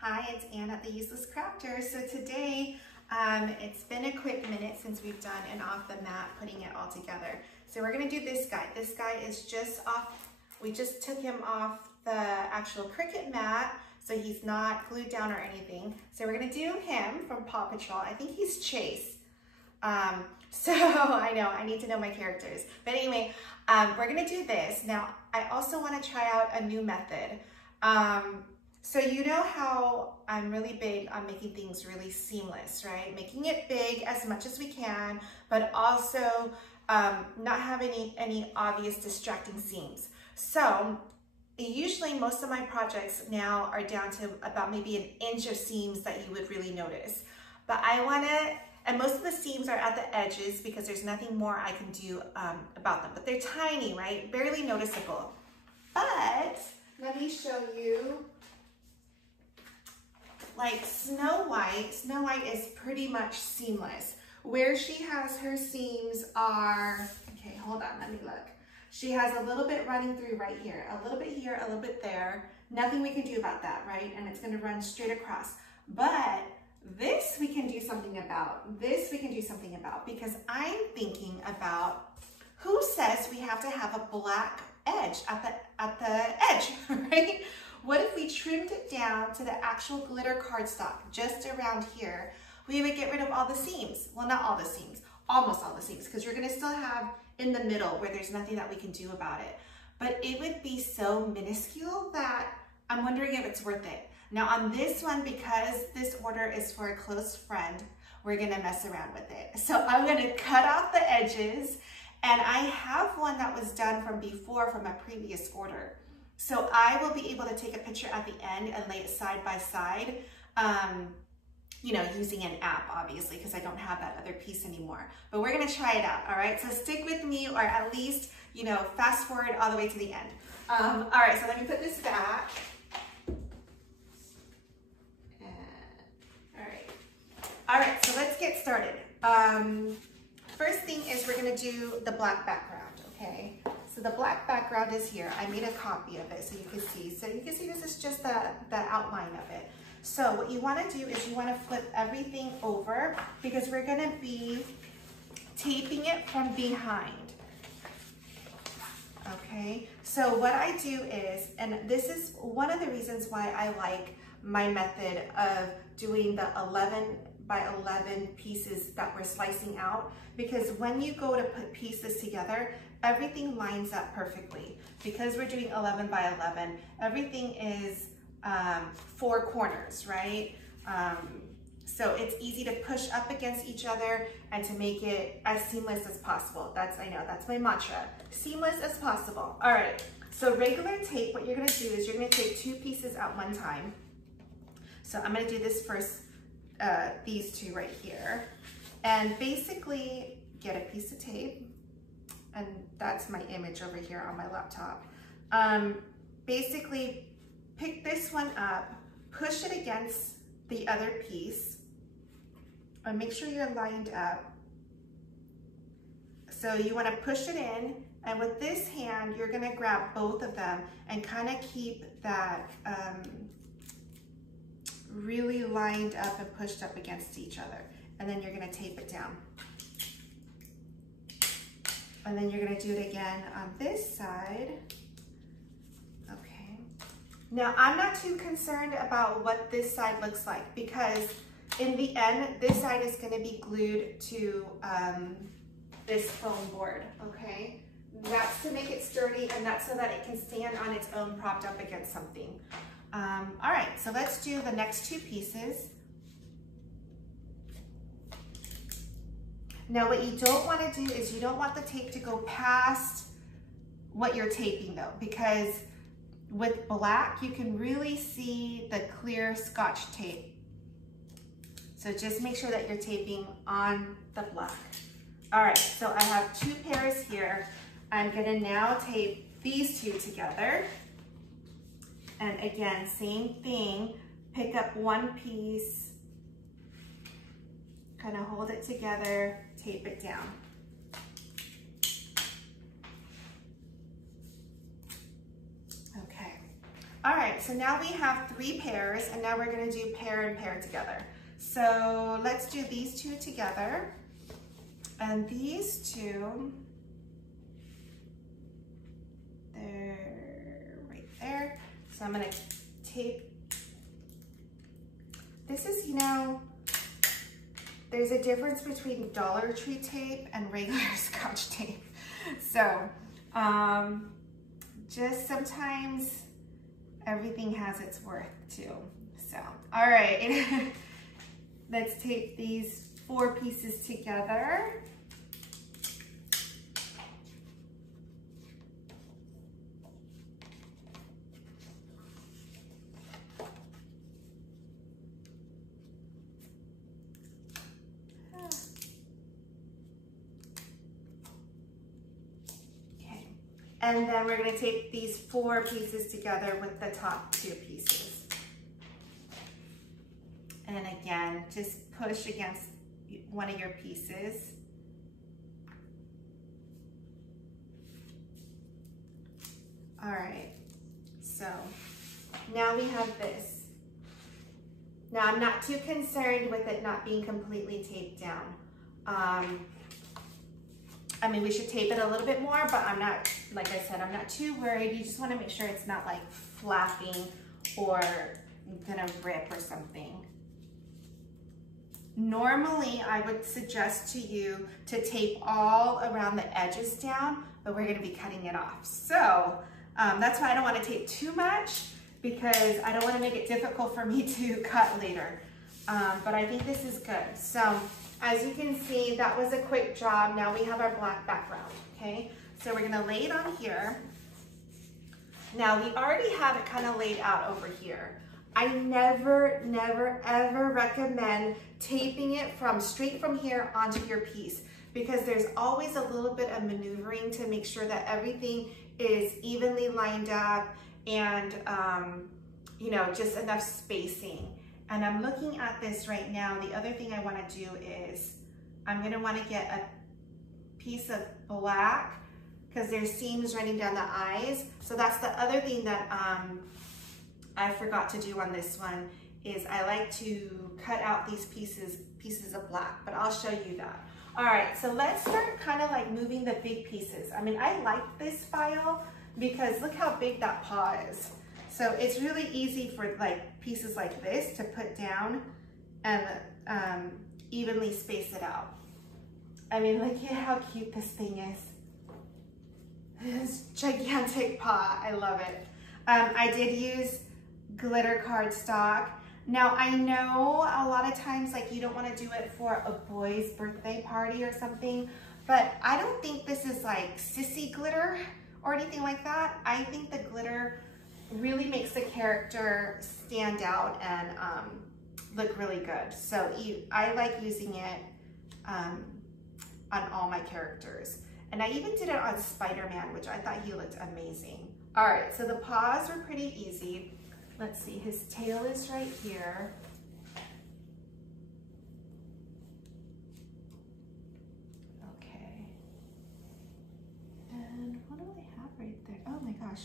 Hi, it's Ann at the Useless Crafter. So today, it's been a quick minute since we've done an off the mat, putting it all together. So we're gonna do this guy. This guy is just off, we just took him off the actual Cricut mat, so he's not glued down or anything. So we're gonna do him from PAW Patrol. I think he's Chase. So I know, I need to know my characters. But anyway, we're gonna do this. Now, I also wanna try out a new method. So you know how I'm really big on making things really seamless, right? Making it big as much as we can, but also not having any obvious distracting seams. So usually most of my projects now are down to about maybe an inch of seams that you would really notice. But I wanna, and most of the seams are at the edges because there's nothing more I can do about them. But they're tiny, right? Barely noticeable. But let me show you. Like Snow White is pretty much seamless. Where she has her seams are, okay, hold on, let me look. She has a little bit running through right here, a little bit here, a little bit there. Nothing we can do about that, right? And it's gonna run straight across. But this we can do something about. This we can do something about because I'm thinking about who says we have to have a black edge at the edge, right? What if we trimmed it down to the actual glitter cardstock just around here? We would get rid of all the seams. Well, not all the seams, almost all the seams, because you're gonna still have in the middle where there's nothing that we can do about it. But it would be so minuscule that I'm wondering if it's worth it. Now on this one, because this order is for a close friend, we're gonna mess around with it. So I'm gonna cut off the edges, and I have one that was done from before from a previous order. So I will be able to take a picture at the end and lay it side by side, you know, using an app, obviously, because I don't have that other piece anymore. But we're gonna try it out, all right? So stick with me, or at least, you know, fast forward all the way to the end. All right, so let me put this back. All right, so let's get started. First thing is we're gonna do the black background, okay? So the black background is here. I made a copy of it so you can see. So you can see this is just the outline of it. So what you wanna do is you wanna flip everything over because we're gonna be taping it from behind. Okay, so what I do is, and this is one of the reasons why I like my method of doing the 11 by 11 pieces that we're slicing out, because when you go to put pieces together, everything lines up perfectly. Because we're doing 11 by 11, everything is 4 corners, right? So it's easy to push up against each other and to make it as seamless as possible. I know, that's my mantra. Seamless as possible. All right, so regular tape, what you're gonna do is you're gonna tape 2 pieces at one time. So I'm gonna do this first, these 2 right here. And basically get a piece of tape, and that's my image over here on my laptop. Basically pick this one up, push it against the other piece, and make sure you're lined up. So you wanna push it in, and with this hand, you're gonna grab both of them and kind of keep that really lined up and pushed up against each other. And then you're gonna tape it down. And then you're gonna do it again on this side. Okay. Now, I'm not too concerned about what this side looks like because in the end, this side is gonna be glued to this foam board, okay? That's to make it sturdy, and that's so that it can stand on its own propped up against something. All right, so let's do the next 2 pieces. Now what you don't want to do is you don't want the tape to go past what you're taping though, because with black, you can really see the clear Scotch tape. So just make sure that you're taping on the black. All right, so I have 2 pairs here. I'm gonna now tape these 2 together. And again, same thing, pick up 1 piece, kind of hold it together, tape it down. Okay. All right, so now we have 3 pairs, and now we're gonna do pair and pair together. So let's do these 2 together, and these 2, they're right there. So I'm gonna tape. This is, you know, there's a difference between Dollar Tree tape and regular Scotch tape. So just sometimes everything has its worth too. So, all right, let's tape these 4 pieces together. And then we're going to tape these 4 pieces together with the top 2 pieces. And again, just push against one of your pieces. All right, so now we have this. Now I'm not too concerned with it not being completely taped down. I mean, we should tape it a little bit more, but I'm not, like I said, I'm not too worried. You just want to make sure it's not like flapping or gonna rip or something. Normally, I would suggest to you to tape all around the edges down, but we're gonna be cutting it off. So that's why I don't want to tape too much, because I don't want to make it difficult for me to cut later. But I think this is good. So as you can see, that was a quick job. Now we have our black background, okay? So we're gonna lay it on here. Now we already have it kind of laid out over here. I never, ever recommend taping it straight from here onto your piece, because there's always a little bit of maneuvering to make sure that everything is evenly lined up and, you know, just enough spacing. And I'm looking at this right now. The other thing I want to do is I'm going to want to get a piece of black, because there's seams running down the eyes. So that's the other thing that I forgot to do on this one, is I like to cut out these pieces of black, but I'll show you that. All right, so let's start kind of like moving the big pieces. I mean, I like this file because look how big that paw is. So it's really easy for like pieces like this to put down and evenly space it out. I mean, look at how cute this thing is. This gigantic paw, I love it. I did use glitter cardstock. Now I know a lot of times like you don't want to do it for a boy's birthday party or something, but I don't think this is like sissy glitter or anything like that. I think the glitter really makes the character stand out and look really good. So I like using it on all my characters. And I even did it on Spider-Man, which I thought he looked amazing. All right, so the paws were pretty easy. Let's see, his tail is right here. Okay. And what do I have right there? Oh my gosh.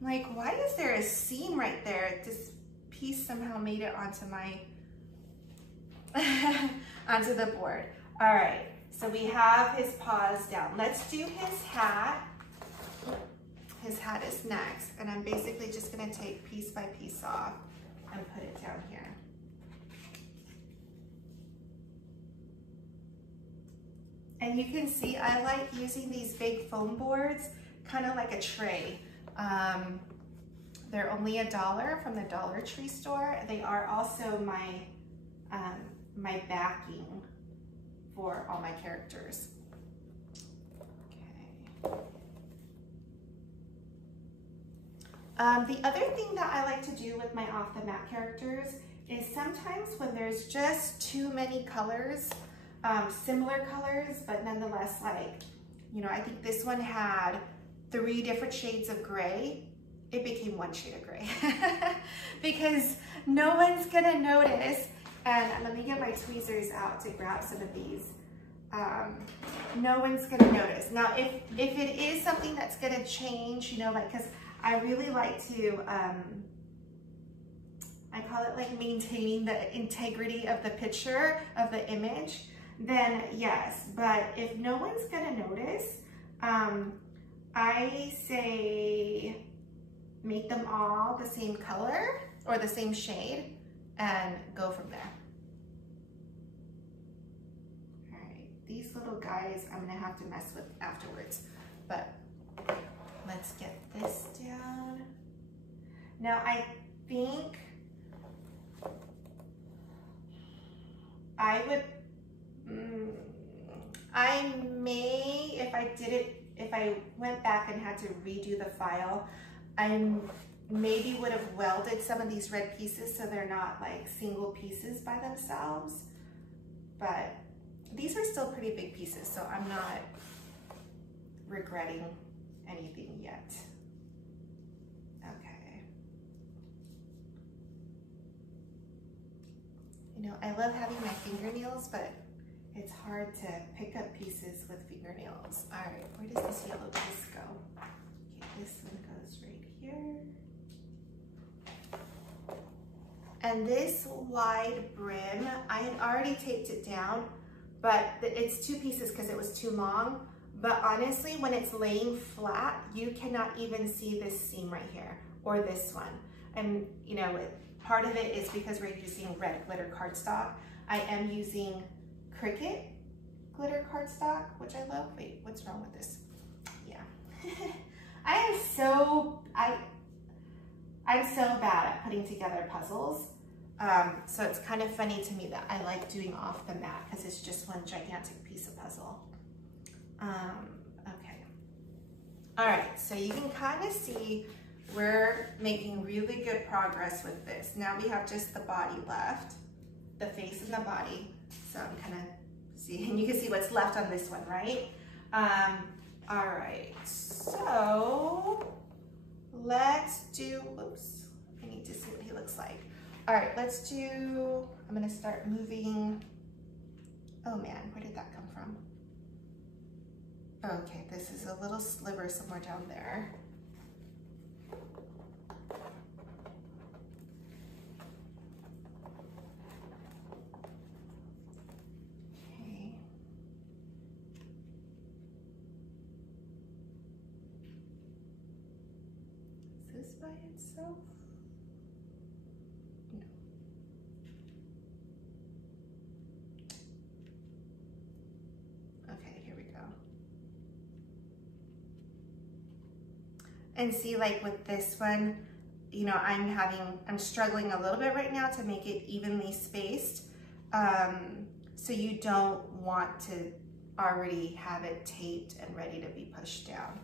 Like, why is there a seam right there? This piece somehow made it onto my, onto the board. All right, so we have his paws down. Let's do his hat. His hat is next, and I'm basically just gonna take piece by piece off and put it down here. And you can see I like using these big foam boards, kind of like a tray. They're only $1 from the Dollar Tree store. They are also my, my backing for all my characters. Okay. The other thing that I like to do with my off-the-mat characters is sometimes when there's just too many colors, similar colors, but nonetheless, like, you know, I think this one had 3 different shades of gray. It became 1 shade of gray because no one's gonna notice. And let me get my tweezers out to grab some of these. No one's gonna notice. Now, if it is something that's gonna change, you know, like, cause I really like to, I call it like maintaining the integrity of the picture, of the image, then yes. But if no one's gonna notice, I say make them all the same color or the same shade and go from there. All right, these little guys I'm gonna have to mess with afterwards, but let's get this down. Now I think I would, I may, if I went back and had to redo the file, I maybe would have welded some of these red pieces so they're not like single pieces by themselves. But these are still pretty big pieces, so I'm not regretting anything yet. Okay. You know, I love having my fingernails, but it's hard to pick up pieces with fingernails. All right, where does this yellow piece go? Okay, this one goes right here. And this wide brim, I had already taped it down, but it's two pieces because it was too long. But honestly, when it's laying flat, you cannot even see this seam right here or this one. And you know, part of it is because we're using red glitter cardstock. I am using Cricut glitter cardstock, which I love. Wait, what's wrong with this? Yeah. I'm so bad at putting together puzzles. So it's kind of funny to me that I like doing off the mat because it's just one gigantic piece of puzzle. Okay. All right, so you can kind of see we're making really good progress with this. Now we have just the body left, the face and the body. So I'm kind of seeing, you can see what's left on this one, right? All right, so let's do, oops, I need to see what he looks like. All right, let's do, I'm gonna start moving. Oh man, where did that come from? Okay, this is a little sliver somewhere down there. Okay. Is this by itself? No. Okay, here we go. And see, like with this one, you know, I'm struggling a little bit right now to make it evenly spaced. So you don't want to already have it taped and ready to be pushed down.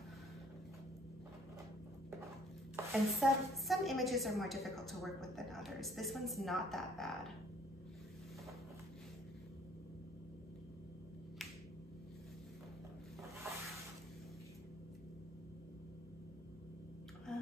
And some images are more difficult to work with than others. This one's not that bad. Oh.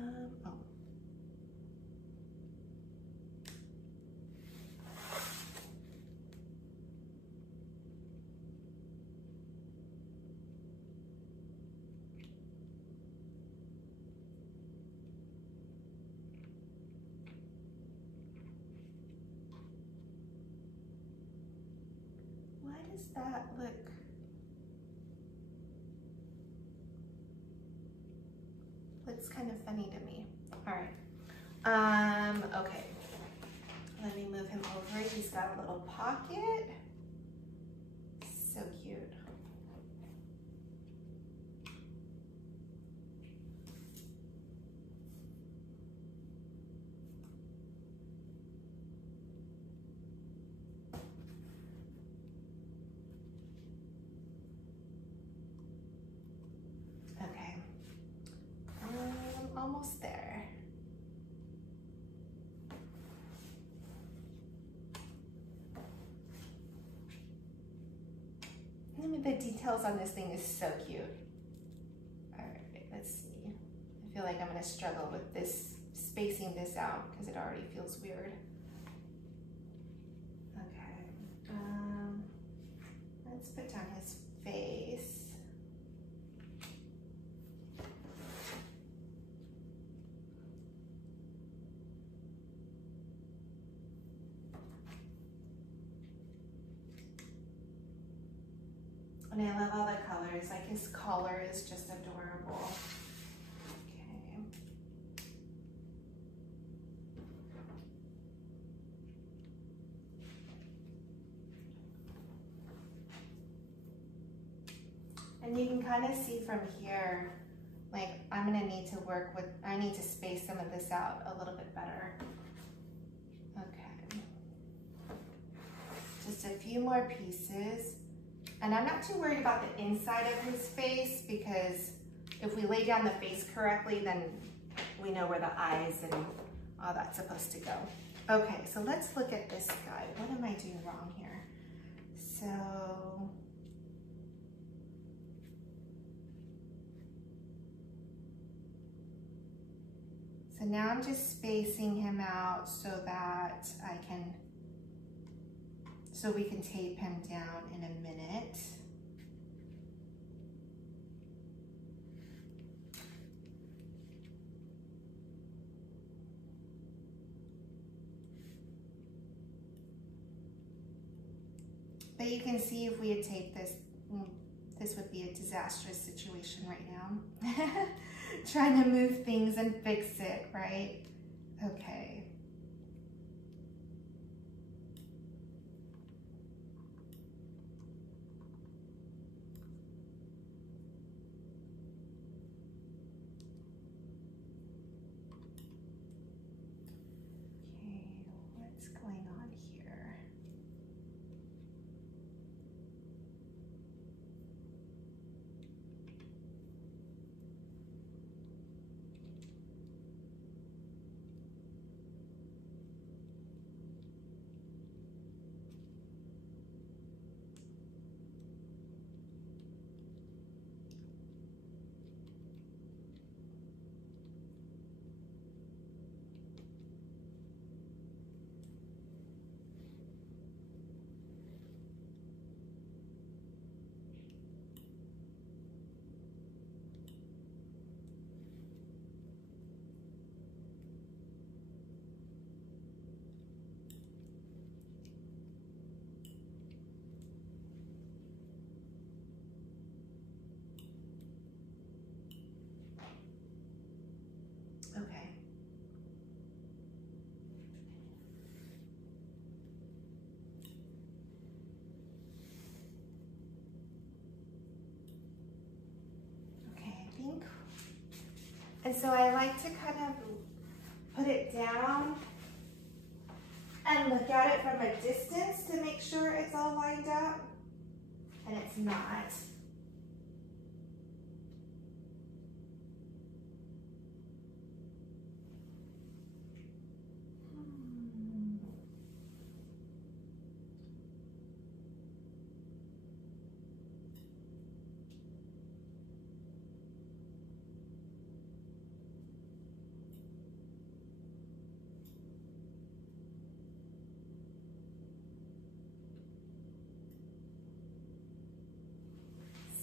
Why does that look? Looks kind of funny to me. All right. Okay. Let me move him over. He's got a little pocket. So cute. Okay. Almost there. I mean, the details on this thing is so cute. All right, let's see. I feel like I'm gonna struggle with this, spacing this out because it already feels weird. Okay, let's put down his face. And I love all the colors. Like his collar is just adorable. Okay. And you can kind of see from here, like I'm gonna need to work with, I need to space some of this out a little bit better. Okay. Just a few more pieces. And I'm not too worried about the inside of his face because if we lay down the face correctly, then we know where the eyes and all that's supposed to go. Okay, so let's look at this guy. What am I doing wrong here? So now I'm just spacing him out so that so we can tape him down in a minute. But you can see if we had taped this, this would be a disastrous situation right now. Trying to move things and fix it, right? Okay. What's going on here? Okay. Okay, I think. And so I like to kind of put it down and look at it from a distance to make sure it's all lined up, and it's not.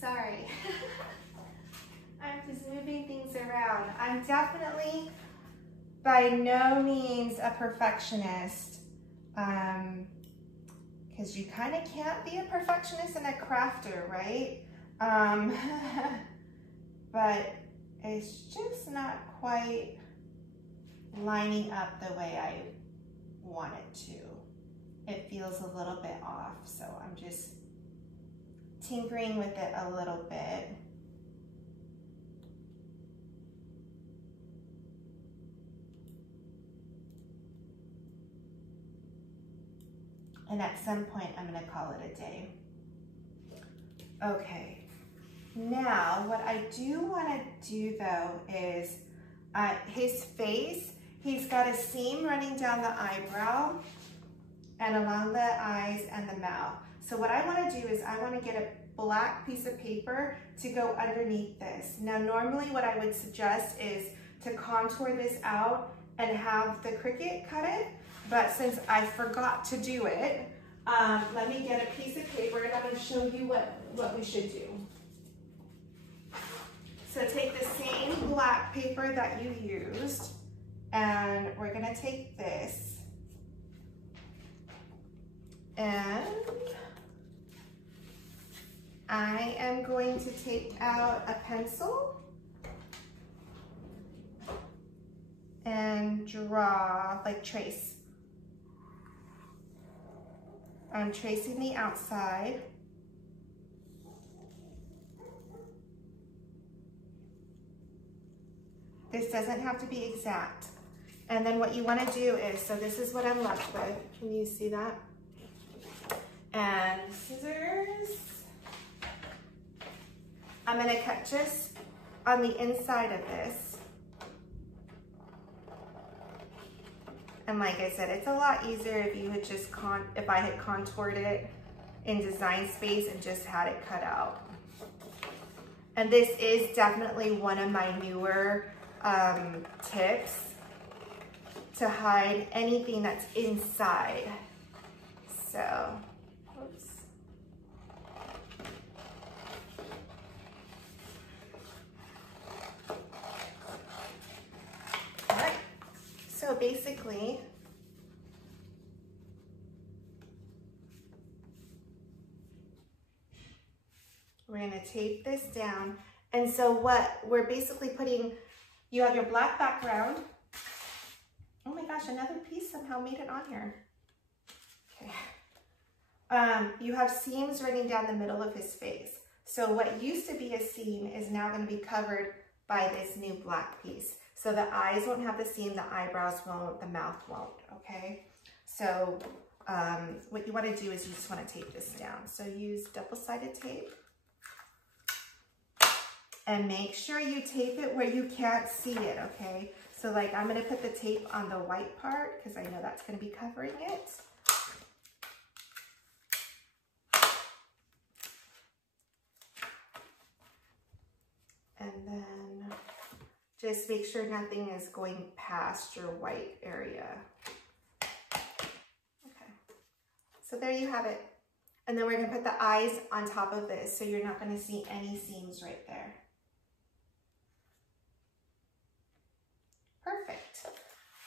Sorry. I'm just moving things around. I'm definitely by no means a perfectionist, because you kind of can't be a perfectionist and a crafter, right? But it's just not quite lining up the way I want it to. It feels a little bit off, so I'm just tinkering with it a little bit. And at some point, I'm gonna call it a day. Okay, now what I do wanna do though is his face, he's got a seam running down the eyebrow and along the eyes and the mouth. So what I wanna do is I wanna get a black piece of paper to go underneath this. Now normally what I would suggest is to contour this out and have the Cricut cut it, but since I forgot to do it, let me get a piece of paper and I'm gonna show you what we should do. So take the same black paper that you used, and we're gonna take this and I am going to take out a pencil and draw, like trace. I'm tracing the outside. This doesn't have to be exact. And then what you want to do is, so this is what I'm left with. Can you see that? And scissors. I'm going to cut just on the inside of this. And like I said, it's a lot easier if you had just if I had contoured it in Design Space and just had it cut out. And this is definitely one of my newer tips to hide anything that's inside. So, oops. All right, so basically, we're gonna tape this down. And so what we're basically putting, you have your black background. Oh my gosh, another piece somehow made it on here. Okay. You have seams running down the middle of his face. So what used to be a seam is now going to be covered by this new black piece. So the eyes won't have the seam, the eyebrows won't, the mouth won't, okay? So what you want to do is you just want to tape this down. So use double-sided tape. And make sure you tape it where you can't see it, okay? So like I'm gonna put the tape on the white part because I know that's gonna be covering it. And then just make sure nothing is going past your white area. Okay, so there you have it. And then we're gonna put the eyes on top of this so you're not gonna see any seams right there. Perfect.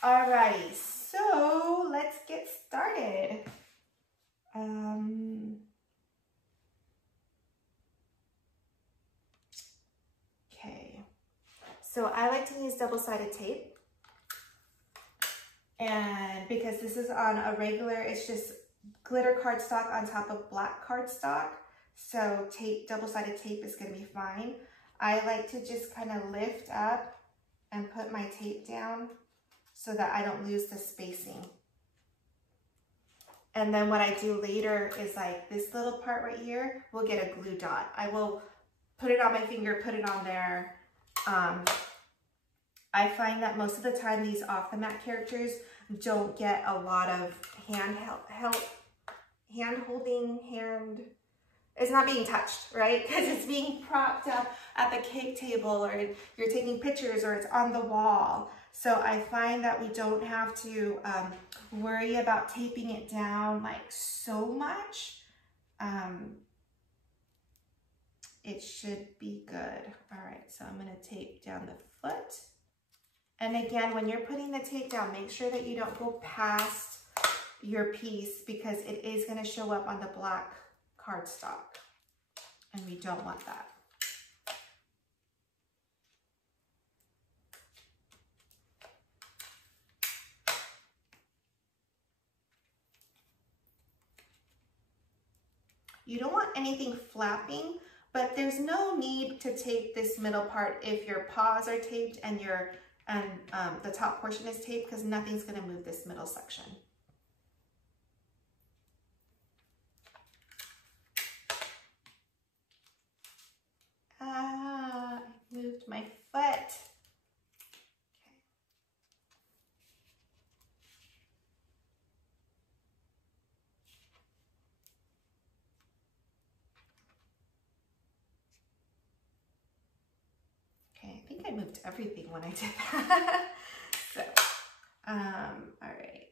Alrighty, so let's get started. Okay, so I like to use double-sided tape. And because this is on a regular, it's just glitter cardstock on top of black cardstock. So double-sided tape is gonna be fine. I like to just kind of lift up and put my tape down so that I don't lose the spacing. And then what I do later is like this little part right here will get a glue dot. I will put it on my finger, put it on there. I find that most of the time these off-the-mat characters don't get a lot of it's not being touched, right? Because it's being propped up at the cake table, or you're taking pictures, or it's on the wall. So I find that we don't have to worry about taping it down like so much. It should be good. All right, so I'm gonna tape down the foot. And again, when you're putting the tape down, make sure that you don't go past your piece because it is gonna show up on the black cardstock, and we don't want that. You don't want anything flapping, but there's no need to tape this middle part if your paws are taped and the top portion is taped, because nothing's going to move this middle section. I moved my foot. Okay, I think I moved everything when I did that. So, all right.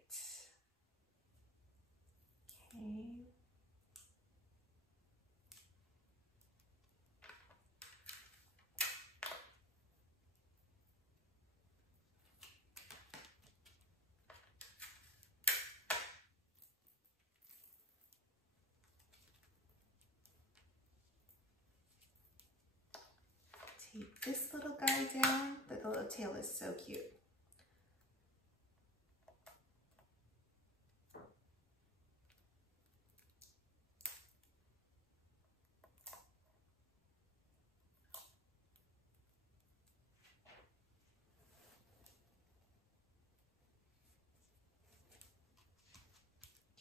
Okay. this little guy down. The little tail is so cute.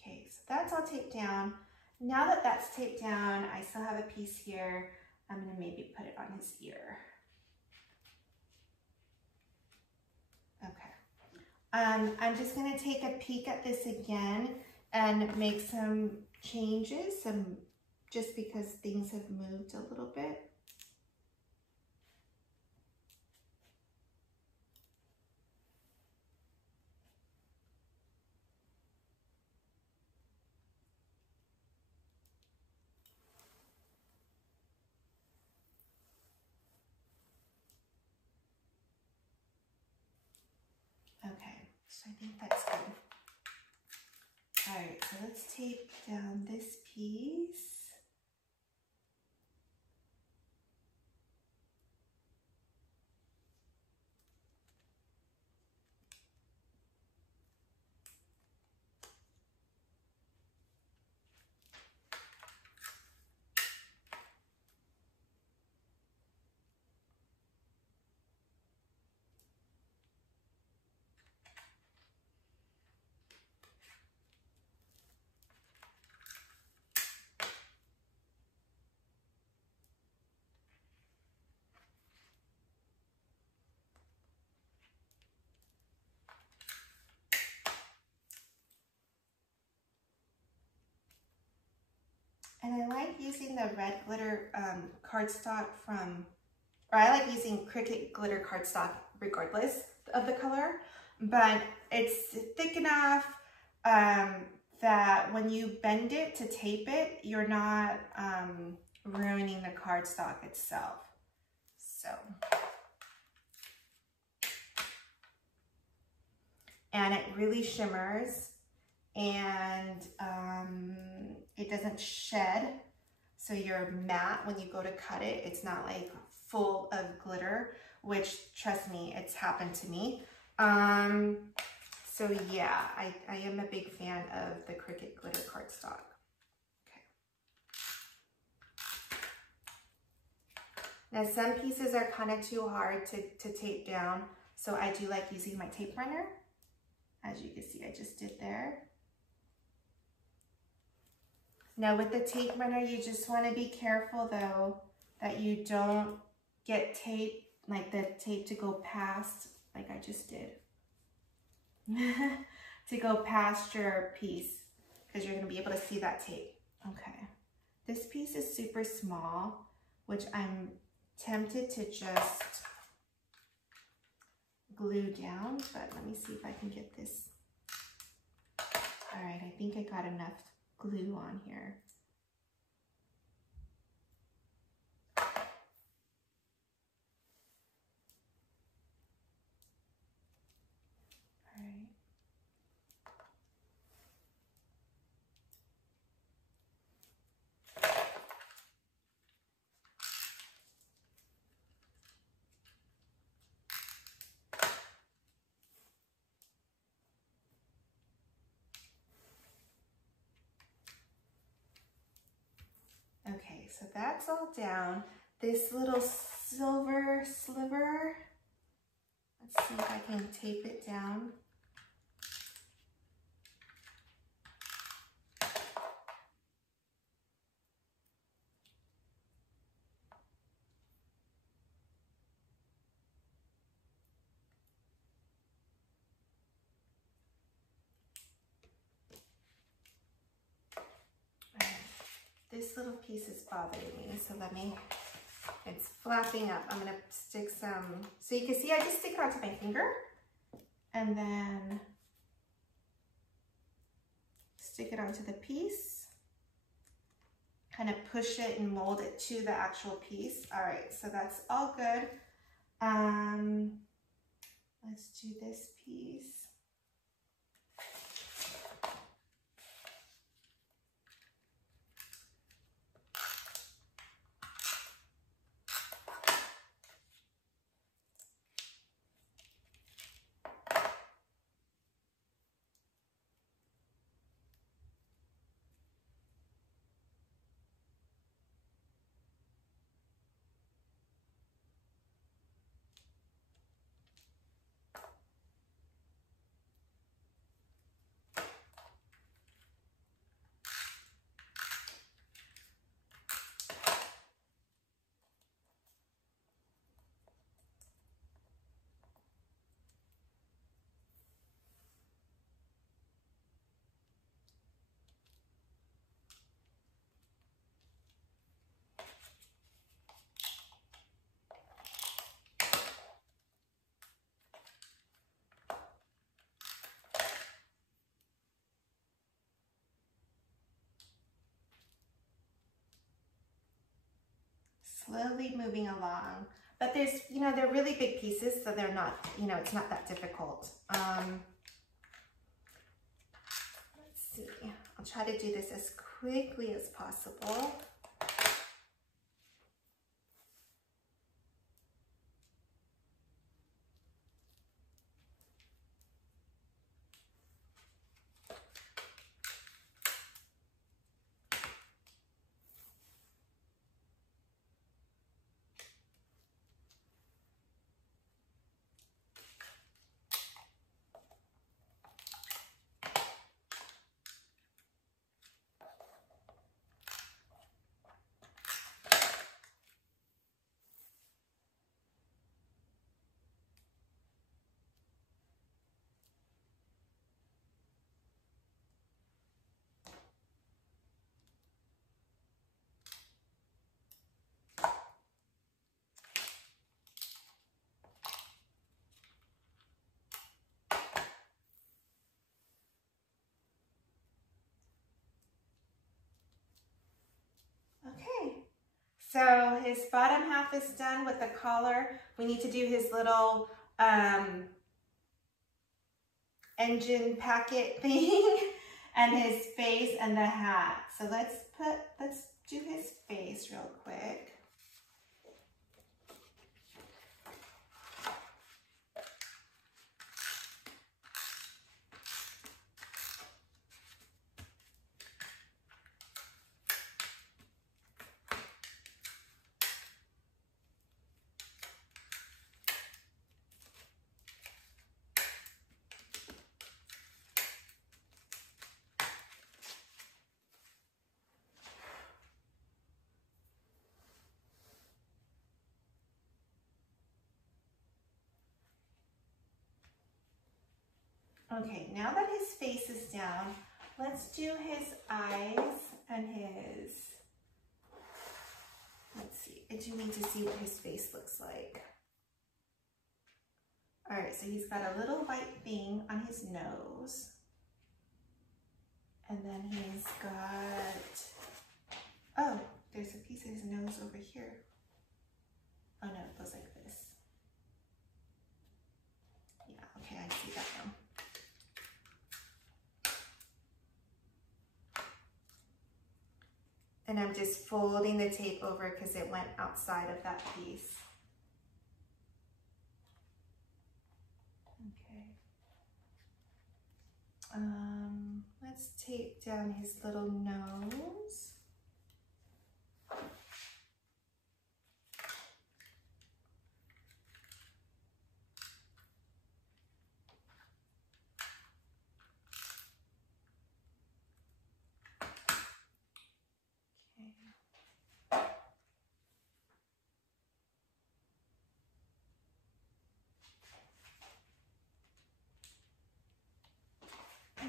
Okay, so that's all taped down. Now that that's taped down, I still have a piece here. I'm gonna maybe put it on his ear. Okay. I'm just gonna take a peek at this again and make some changes, just because things have moved a little bit. Okay, so I think that's good. All right, so let's tape down this piece. And I like using the red glitter cardstock I like using Cricut glitter cardstock regardless of the color, but it's thick enough that when you bend it to tape it, you're not ruining the cardstock itself. So, and it really shimmers, and it doesn't shed, so your mat, when you go to cut it, it's not like full of glitter, which, trust me, it's happened to me. So yeah, I am a big fan of the Cricut glitter cardstock. Okay. Now some pieces are kind of too hard to tape down, so I do like using my tape runner. As you can see, I just did there. Now with the tape runner, you just want to be careful though that you don't get tape, like the tape to go past, like I just did, to go past your piece, because you're going to be able to see that tape. Okay, this piece is super small, which I'm tempted to just glue down, but let me see if I can get this. All right, I think I got enough glue on here. All right. Okay, so that's all down. This little silver sliver, let's see if I can tape it down. This little piece is bothering me, so it's flapping up. I'm gonna stick some, so you can see I just stick it onto my finger and then stick it onto the piece, kind of push it and mold it to the actual piece. All right, so that's all good. Let's do this piece. slowly moving along. But there's, you know, they're really big pieces, so they're not, you know, it's not that difficult. Let's see, I'll try to do this as quickly as possible. Okay, so his bottom half is done with the collar. We need to do his little engine packet thing and his face and the hat. So let's do his face real quick. Okay, now that his face is down, let's do his eyes and his, let's see, I do need to see what his face looks like. All right, so he's got a little white thing on his nose. And then he's got, oh, there's a piece of his nose over here. Oh no, it goes like this. Yeah, okay, I see that now. And I'm just folding the tape over because it went outside of that piece. Okay. Let's tape down his little nose.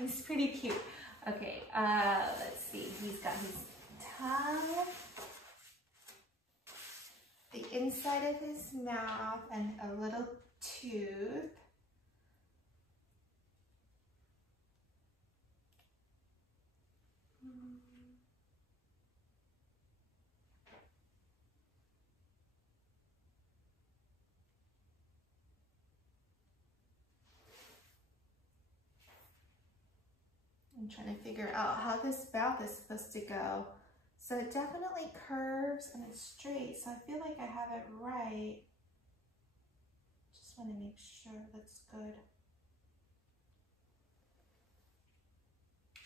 He's pretty cute. Okay, let's see. He's got his tongue, the inside of his mouth, and a little tooth. I'm trying to figure out how this mouth is supposed to go. So it definitely curves and it's straight, so I feel like I have it right. Just want to make sure that's good.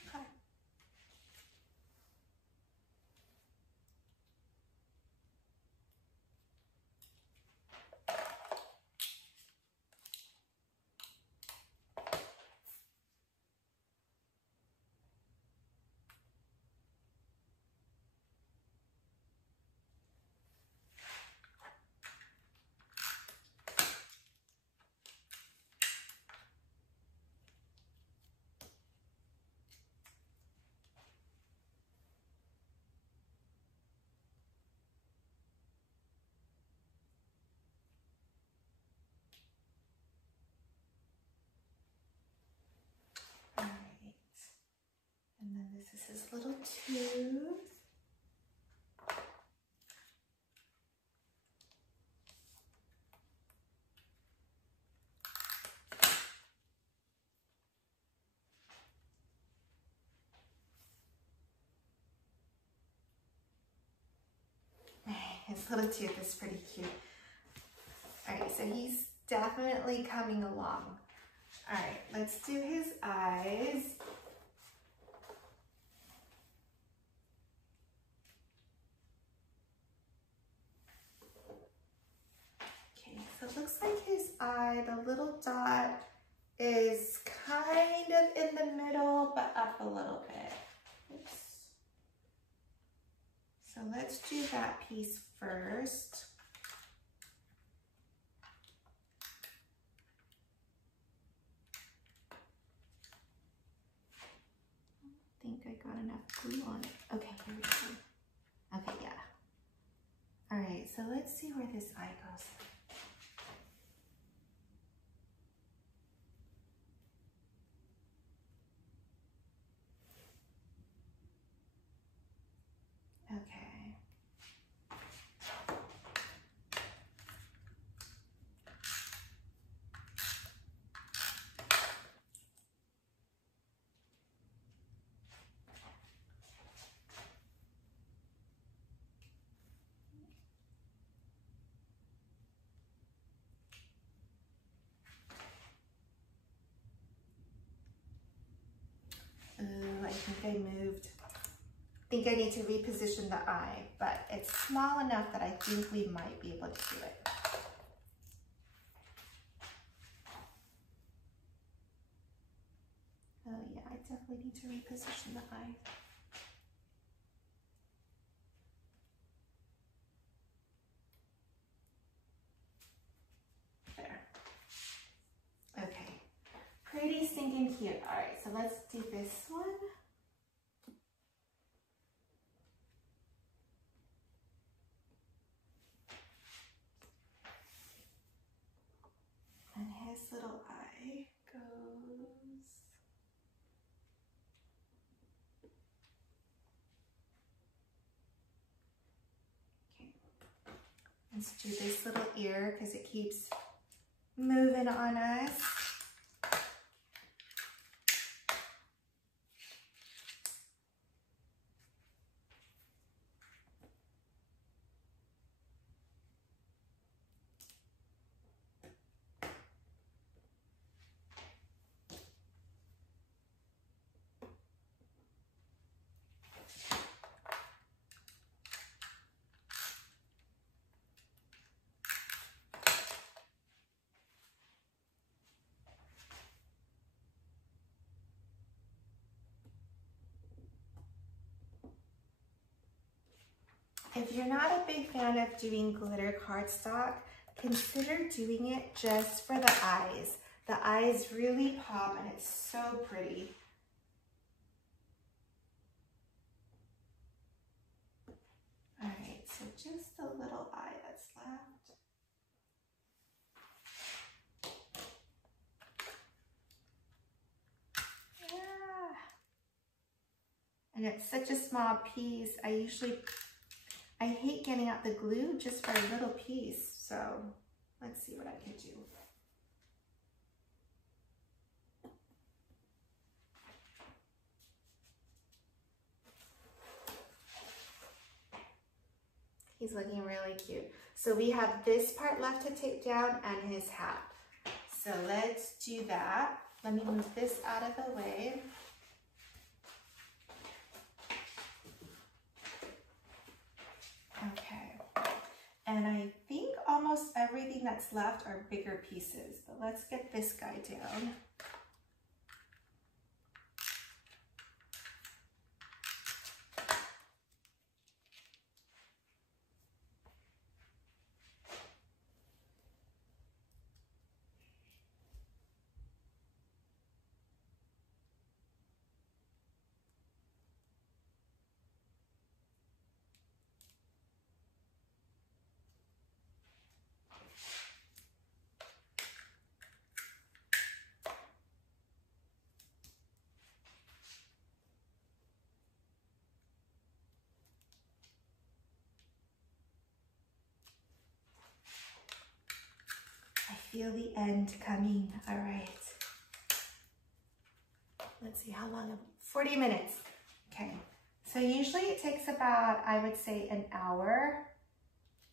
Okay. And then this is his little tooth. little tooth is pretty cute. All right, so he's definitely coming along. All right, let's do his eyes. Okay, so it looks like his eye, the little dot is kind of in the middle, but up a little bit. Oops. So let's do that piece first. I think I got enough glue on it. Okay, here we go. Okay, yeah. All right, so let's see where this eye goes. Okay. Ooh, I think I moved. I think I need to reposition the eye, but it's small enough that I think we might be able to do it. Oh yeah, I definitely need to reposition the eye. There. Okay, pretty stinking cute. All right, so let's do this one. And his little eye goes. Okay. Let's do this little ear because it keeps moving on us. If you're not a big fan of doing glitter cardstock, consider doing it just for the eyes. The eyes really pop and it's so pretty. All right, so just the little eye that's left. Yeah. And it's such a small piece. I hate getting out the glue just for a little piece, so let's see what I can do. He's looking really cute. So we have this part left to tape down and his hat. So let's do that. Let me move this out of the way. Okay, and I think almost everything that's left are bigger pieces, but let's get this guy down. Feel the end coming. All right. Let's see how long. 40 minutes. Okay. So usually it takes about, I would say, an hour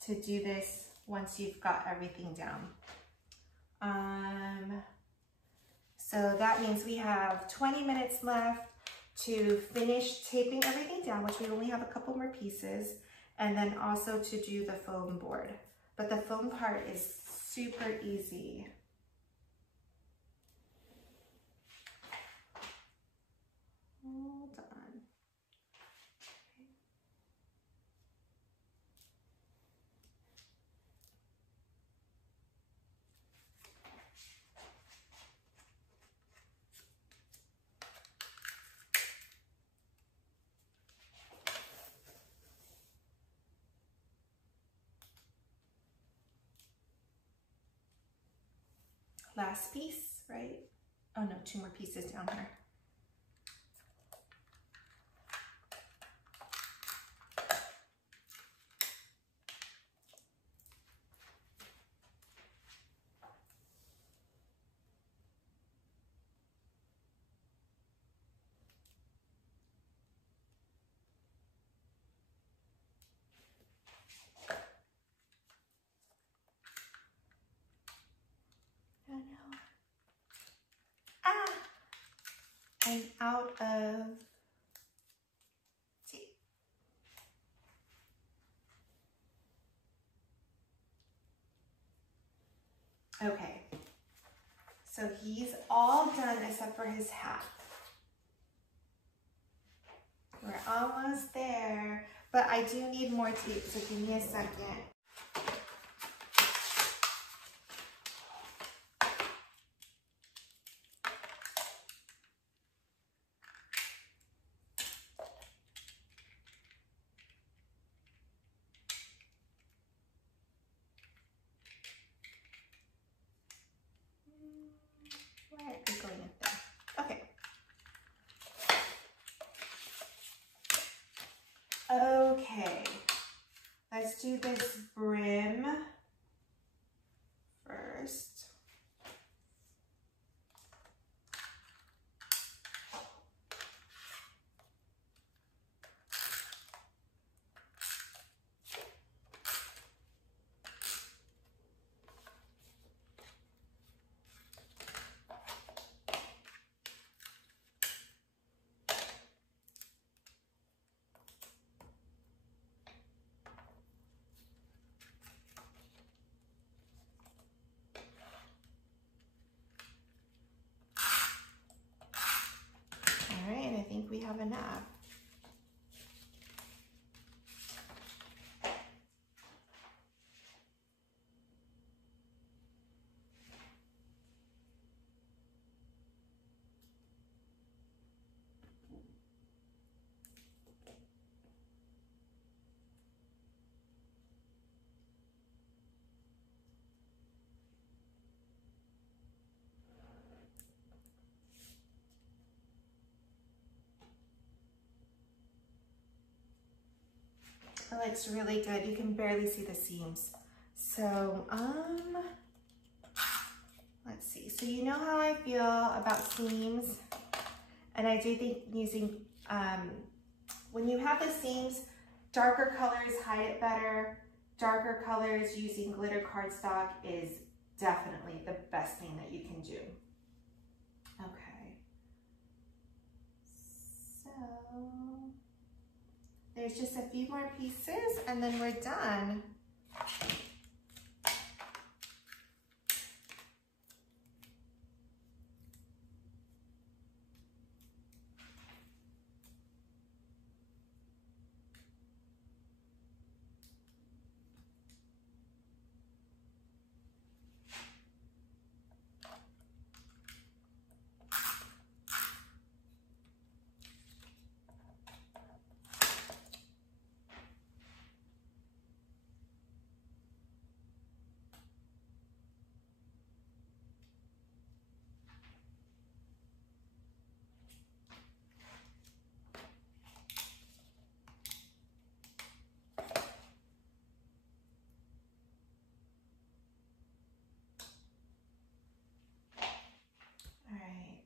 to do this once you've got everything down. So that means we have 20 minutes left to finish taping everything down, which we only have a couple more pieces, and then also to do the foam board. But the foam part is super easy. Hold on. Last piece, right? Oh no, 2 more pieces down here. I'm out of tape. Okay, so he's all done except for his hat. We're almost there, but I do need more tape, so give me a second. Okay, let's do this brim first. I think we have enough. It looks really good. You can barely see the seams. So, let's see. So you know how I feel about seams, and I do think using, when you have the seams, darker colors hide it better. Darker colors using glitter cardstock is definitely the best thing that you can do. Okay. So there's just a few more pieces and then we're done.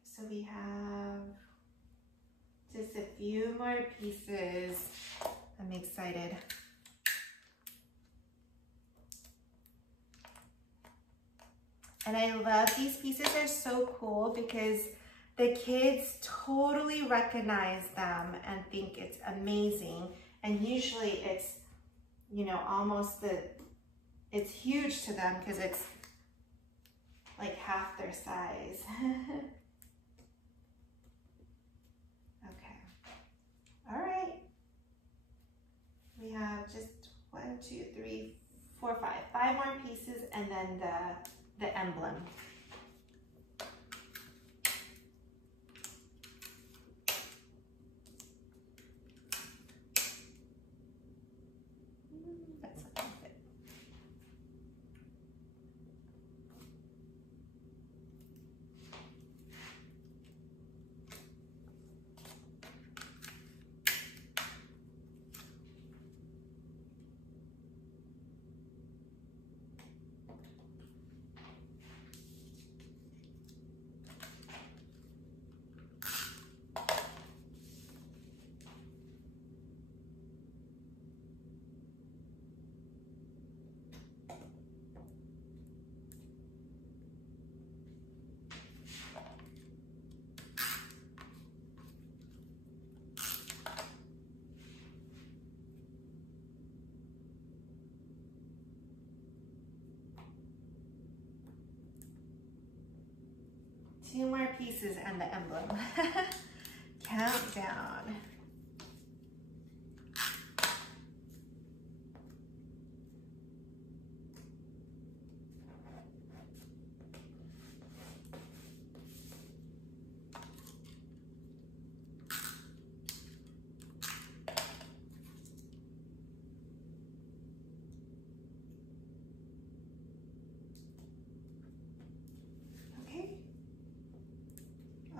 So we have just a few more pieces. I'm excited. And I love these pieces. They're so cool because the kids totally recognize them and think it's amazing. And usually it's, you know, almost it's huge to them because it's like half their size. Okay. All right. We have just 1, 2, 3, 4, 5. 5 more pieces and then the emblem. That's not gonna fit. Two more pieces and the emblem. Countdown.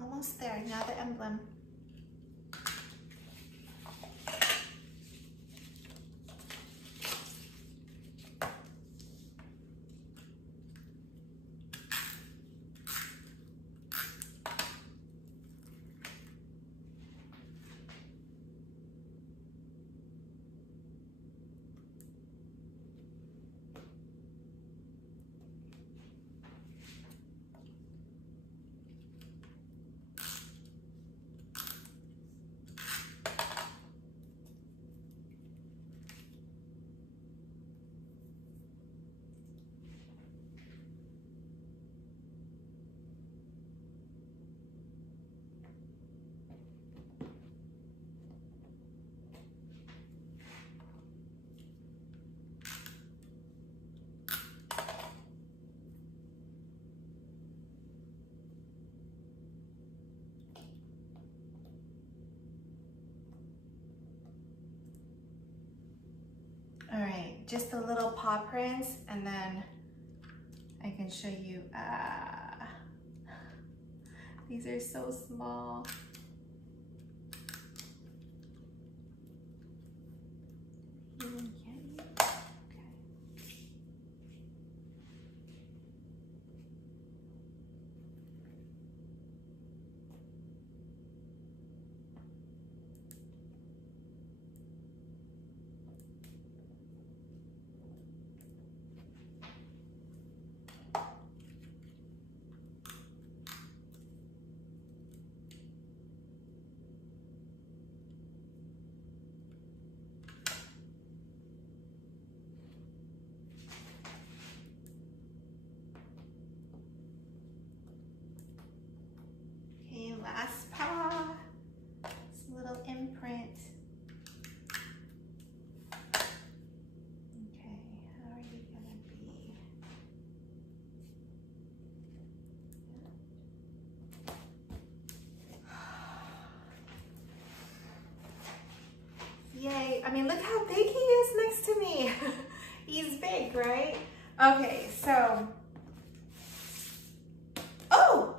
Almost there, now the emblem. All right, just the little paw prints, and then I can show you, these are so small. Last paw, this little imprint. Okay, how are you gonna be? Yay, I mean, look how big he is next to me. He's big, right? Okay, so, oh!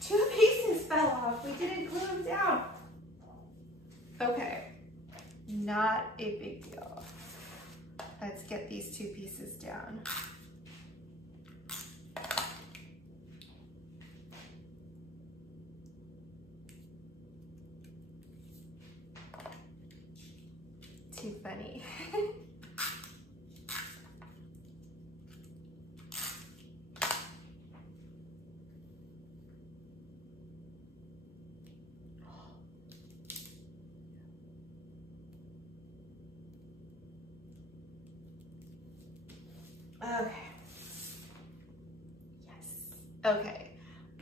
2 pieces fell off. We didn't glue them down. Okay, not a big deal. Let's get these 2 pieces down. Too funny. Okay. Yes. Okay.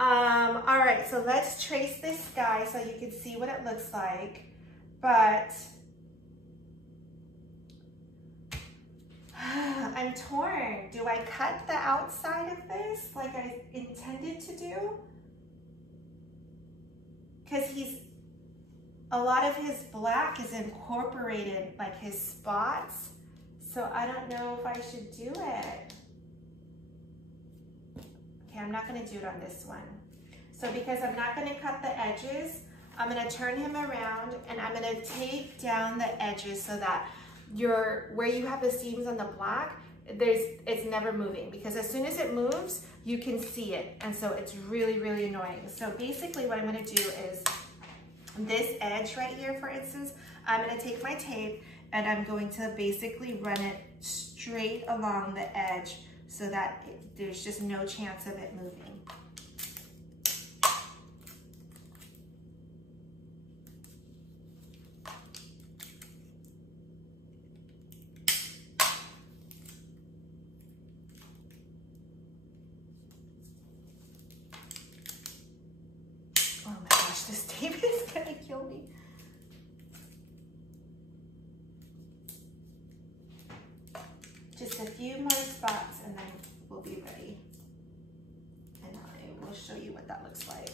All right, so let's trace this guy so you can see what it looks like. But I'm torn. Do I cut the outside of this like I intended to do? Because a lot of his black is incorporated, like his spots. So I don't know if I should do it. Okay, I'm not gonna do it on this one. So because I'm not gonna cut the edges, I'm gonna turn him around and I'm gonna tape down the edges so that where you have the seams on the black, it's never moving, because as soon as it moves, you can see it. And so it's really, really annoying. So basically what I'm gonna do is this edge right here, for instance, I'm gonna take my tape and I'm going to basically run it straight along the edge so that there's just no chance of it moving. Oh my gosh, this tape is gonna kill me. Just a few more spots and then we'll be ready. And I will show you what that looks like.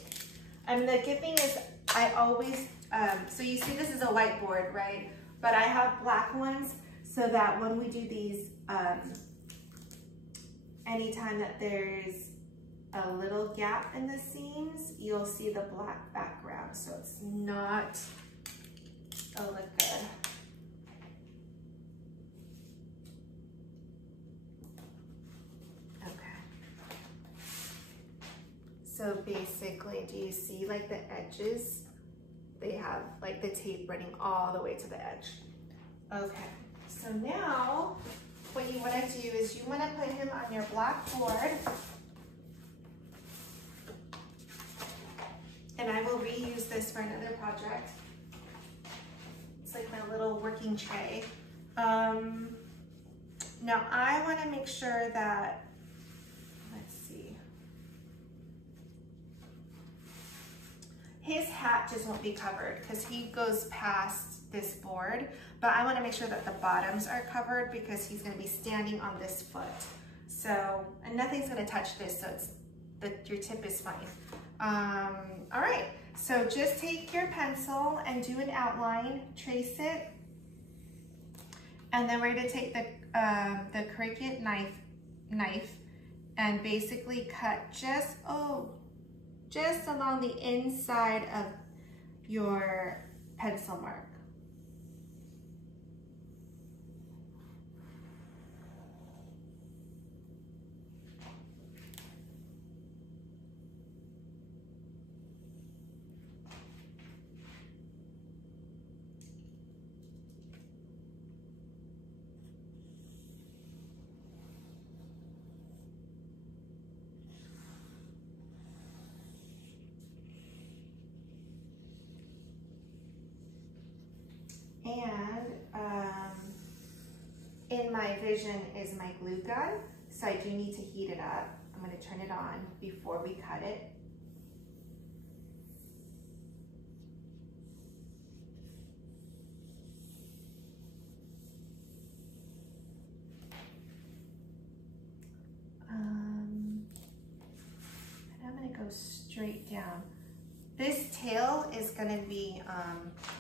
And the good thing is I always, so you see this is a whiteboard, right? But I have black ones so that when we do these, anytime that there's a little gap in the seams, you'll see the black background. So it's not, oh, look good. So basically, do you see like the edges? They have like the tape running all the way to the edge. Okay, so now what you want to do is you want to put him on your blackboard. And I will reuse this for another project. It's like my little working tray. Now I want to make sure that, let's see. His hat just won't be covered because he goes past this board, but I want to make sure that the bottoms are covered because he's going to be standing on this foot. So, and nothing's going to touch this, so your tip is fine. All right, so just take your pencil and do an outline, trace it, and then we're going to take the Cricut knife and basically cut just along the inside of your pencil mark. And in my vision is my glue gun, so I do need to heat it up. I'm going to turn it on before we cut it. And I'm going to go straight down. This tail is going to be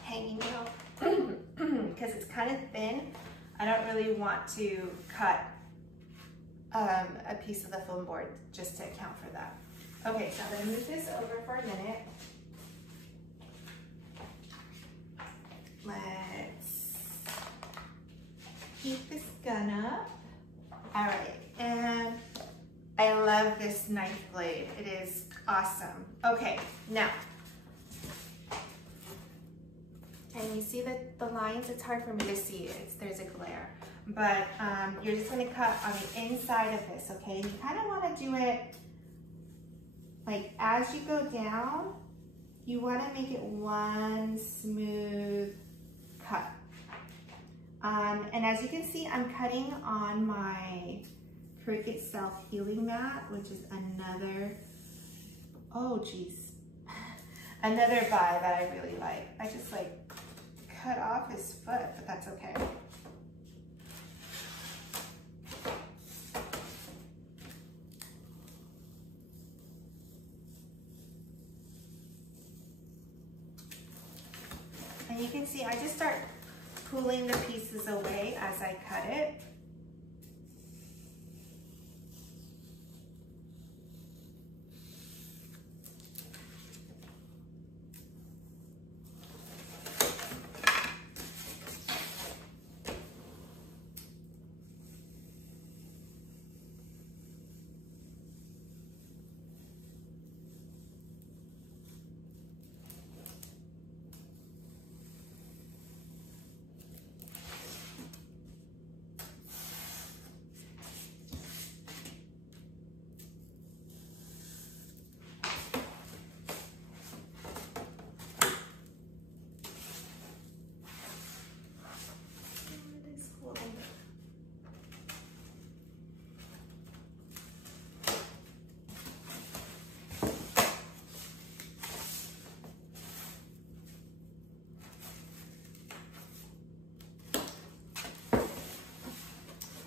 hanging out because it's kind of thin. I don't really want to cut a piece of the foam board just to account for that. Okay, so I'm going to move this over for a minute. Let's heat this gun up. All right, and I love this knife blade. It is awesome. Okay, now, and you see that the lines, it's hard for me to see, there's a glare, but you're just gonna cut on the inside of this, okay? You kind of wanna do it like as you go down, you wanna make it one smooth cut. And as you can see, I'm cutting on my Cricut self-healing mat, which is another, oh geez, another buy that I really like. I just like cut off his foot, but that's okay. And you can see I just start pulling the pieces away as I cut it.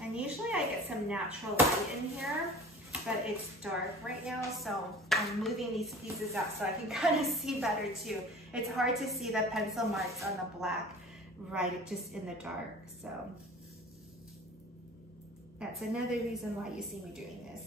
And usually I get some natural light in here, but it's dark right now, so I'm moving these pieces out so I can kind of see better too. It's hard to see the pencil marks on the black right just in the dark, so that's another reason why you see me doing this.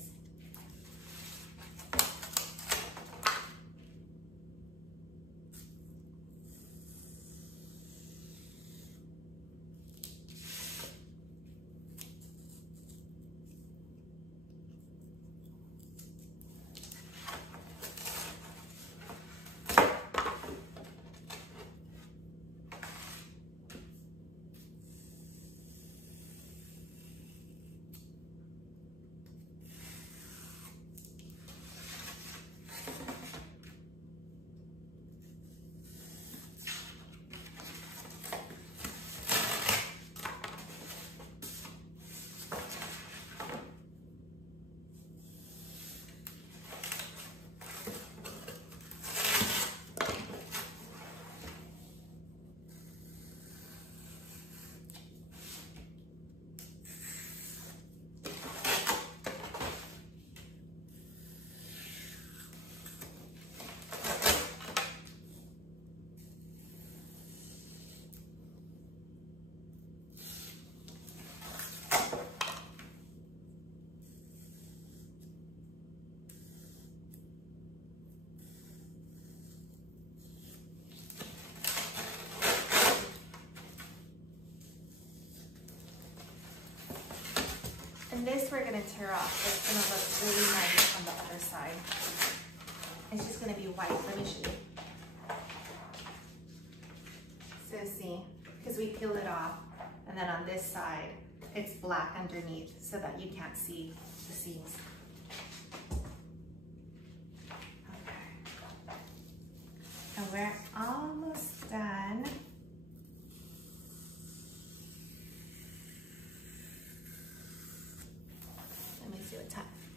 And this we're gonna tear off. It's gonna look really nice on the other side. It's just gonna be white. Let me show you. So see, because we peel it off, and then on this side, it's black underneath so that you can't see the seams. Okay. And we're almost done.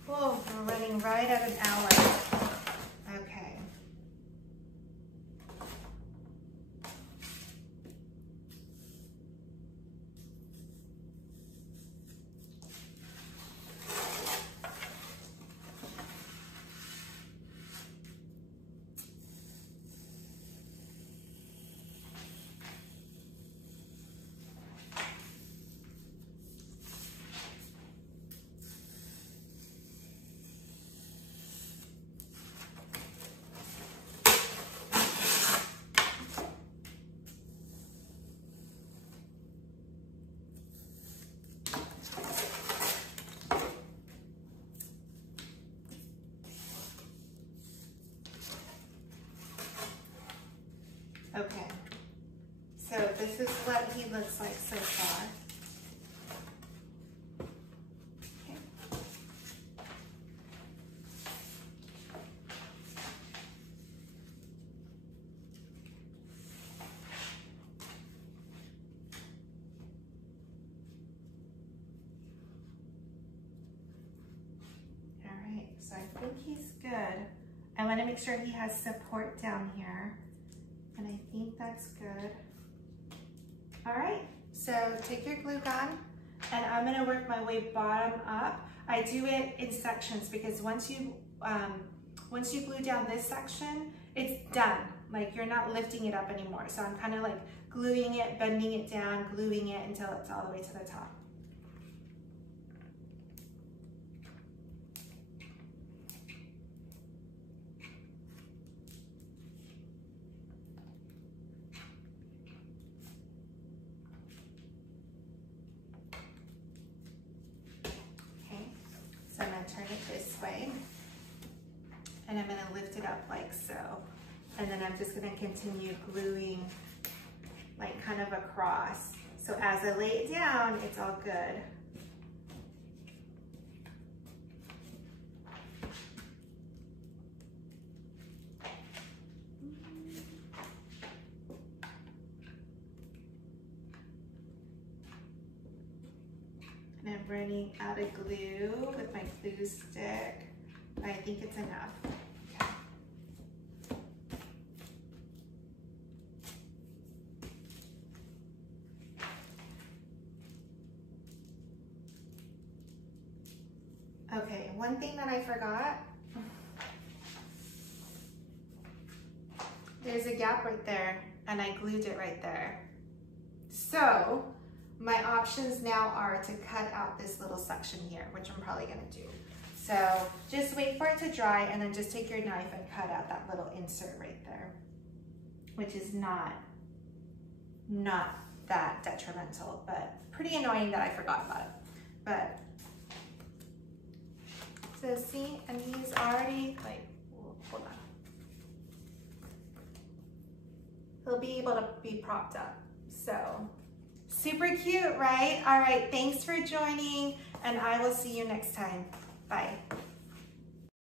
Whoa, we're running right at an hour. Okay. Okay, so this is what he looks like so far. Okay. I think he's good. I want to make sure he has support down here. And I think that's good. All right, so take your glue gun and I'm gonna work my way bottom up. I do it in sections because once you glue down this section, it's done. Like you're not lifting it up anymore. So I'm kind of like gluing it, bending it down, gluing it until it's all the way to the top. So I'm going to turn it this way, and I'm going to lift it up like so. And then I'm just going to continue gluing like kind of across. So as I lay it down, it's all good. And I'm running out of glue with my glue stick, but I think it's enough. Okay, one thing that I forgot, there's a gap right there, and I glued it right there. So my options now are to cut out this little section here, which I'm probably gonna do. So just wait for it to dry and then just take your knife and cut out that little insert right there, which is not that detrimental, but pretty annoying that I forgot about it. But, so see, and he's already like, hold on. He'll be able to be propped up, so. Super cute, right? All right, thanks for joining, and I will see you next time. Bye.